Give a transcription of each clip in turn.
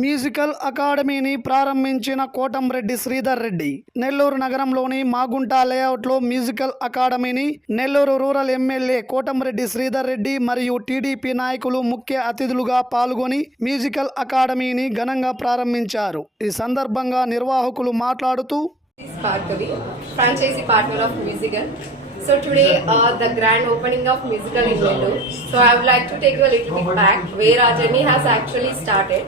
Musical అకాడమీని ప్రారంభించిన కోటంరెడ్డి శ్రీధర్ రెడ్డి నెల్లూరు నగరంలోని మాగుంట లేఅవుట్లో మ్యూజికల్ అకాడమీని నెల్లూరు రూరల్ ఎమ్మెల్యే కోటంరెడ్డి శ్రీధర్ రెడ్డి మరియు టీడీపీ నాయకులు ముఖ్య అతిథులుగా పాల్గొని మ్యూజికల్ అకాడమీని ఘనంగా ప్రారంభించారు ఈ సందర్భంగా నిర్వాహకులు మాట్లాడుతూ So today, uh, the grand opening of musical in Nellore. So I would like to take you a little bit back, where our journey has actually started.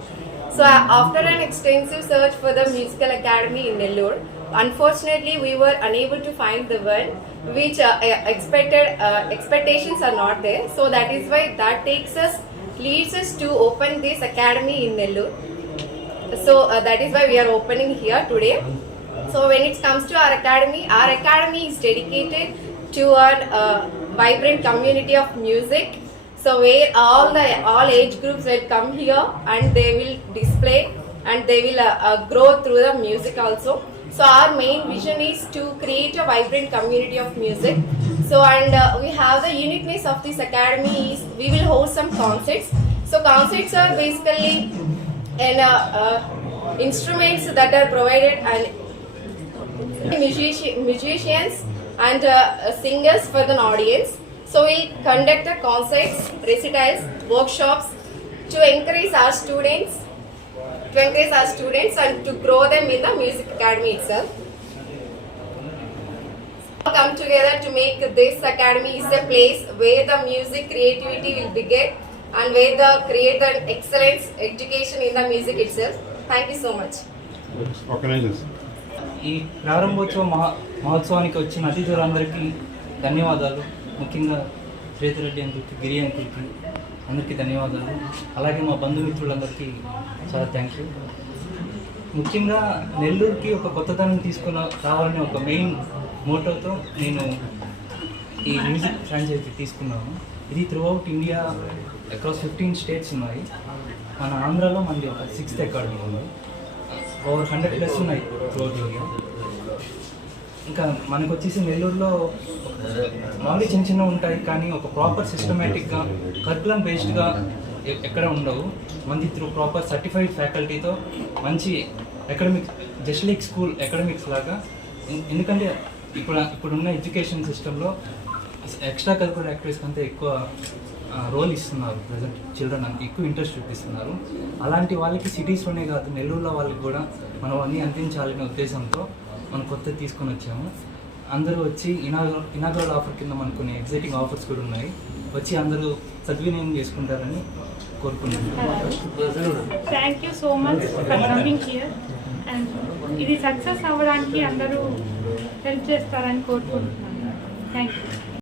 So after an extensive search for the Musical Academy in Nellore, unfortunately we were unable to find the one which uh, expected uh, expectations are not there. So that is why that takes us leads us to open this academy in Nellore. So uh, that is why we are opening here today. So when it comes to our academy, our academy is dedicated to a uh, vibrant community of music. So where all the all age groups will come here and they will display and they will uh, uh, grow through the music also. So our main vision is to create a vibrant community of music. So and uh, we have the uniqueness of this academy is we will host some concerts. So concerts are basically and uh, uh, instruments that are provided and musician, musicians and uh, singers for the audience. So we conduct the concerts, recitals, workshops to encourage our students, to encourage our students and to grow them in the music academy itself. Come together to make this academy is a place where the music creativity will begin and where the create the excellence education in the music itself. Thank you so much. Organizers ఈ ప్రారంభోత్సవ మహా మహోత్సవానికి వచ్చిన అతిథులందరికీ ధన్యవాదాలు ముఖ్యంగా శ్రీధరెడ్డి అంకుల్కి గిరి అంకుల్కి అందరికీ ధన్యవాదాలు. అలాగే మా బంధుమిత్రులందరికీ చాలా థ్యాంక్ యూ ముఖ్యంగా నెల్లూరుకి ఒక కొత్తదనం తీసుకున్న రావాలనే ఒక మెయిన్ మోటోతో నేను ఈ మ్యూజిక్ ఫ్రాంచైజీ తీసుకున్నాను. ఇది throughout India across fifteen states ఉన్నాయి. మన ఆంధ్రాలో మనది ఒక సిక్స్త్ అకాడమీ ఉంది. ఓవర్ హండ్రెడ్ ప్లస్ ఉన్నాయి త్రూ అవుట్ ఇండియా ఇంకా మనకు వచ్చేసి నెల్లూరులో మామూలు చిన్న చిన్న ఉంటాయి కానీ ఒక ప్రాపర్ సిస్టమేటిక్గా కరికులం బేస్డ్గా ఎక్కడ ఉండవు. మంది త్రూ ప్రాపర్ సర్టిఫైడ్ ఫ్యాకల్టీతో మంచి academic just like school academics లాగా ఎందుకంటే ఇప్పుడు ఇప్పుడున్న ఎడ్యుకేషన్ సిస్టంలో ఎక్స్ట్రా కరికులర్ యాక్టివిటీస్ కంటే ఎక్కువ రోల్ ఇస్తున్నారు. ప్రజెంట్ చిల్డ్రన్ అంత ఎక్కువ ఇంట్రెస్ట్ చూపిస్తున్నారు. అలాంటి వాళ్ళకి సిటీస్లోనే కాదు నెల్లూరులో వాళ్ళకి కూడా మనం అన్నీ అందించాలనే ఉద్దేశంతో మనం కొత్త తీసుకొని వచ్చాము. అందరూ వచ్చి ఇనాగ్రల్ ఇనాగ్రల్ ఆఫర్ కింద మనకు కొన్ని ఎగ్జైటింగ్ ఆఫర్స్ కూడా ఉన్నాయి. వచ్చి అందరూ సద్వినియోగం చేసుకుంటారని కోరుకుంటున్నాను. Thank you so much for coming here and ఇది సక్సెస్ అవ్వడానికి అందరూ హెల్ప్ చేస్తారని కోరుకుంటున్నాను. Thank you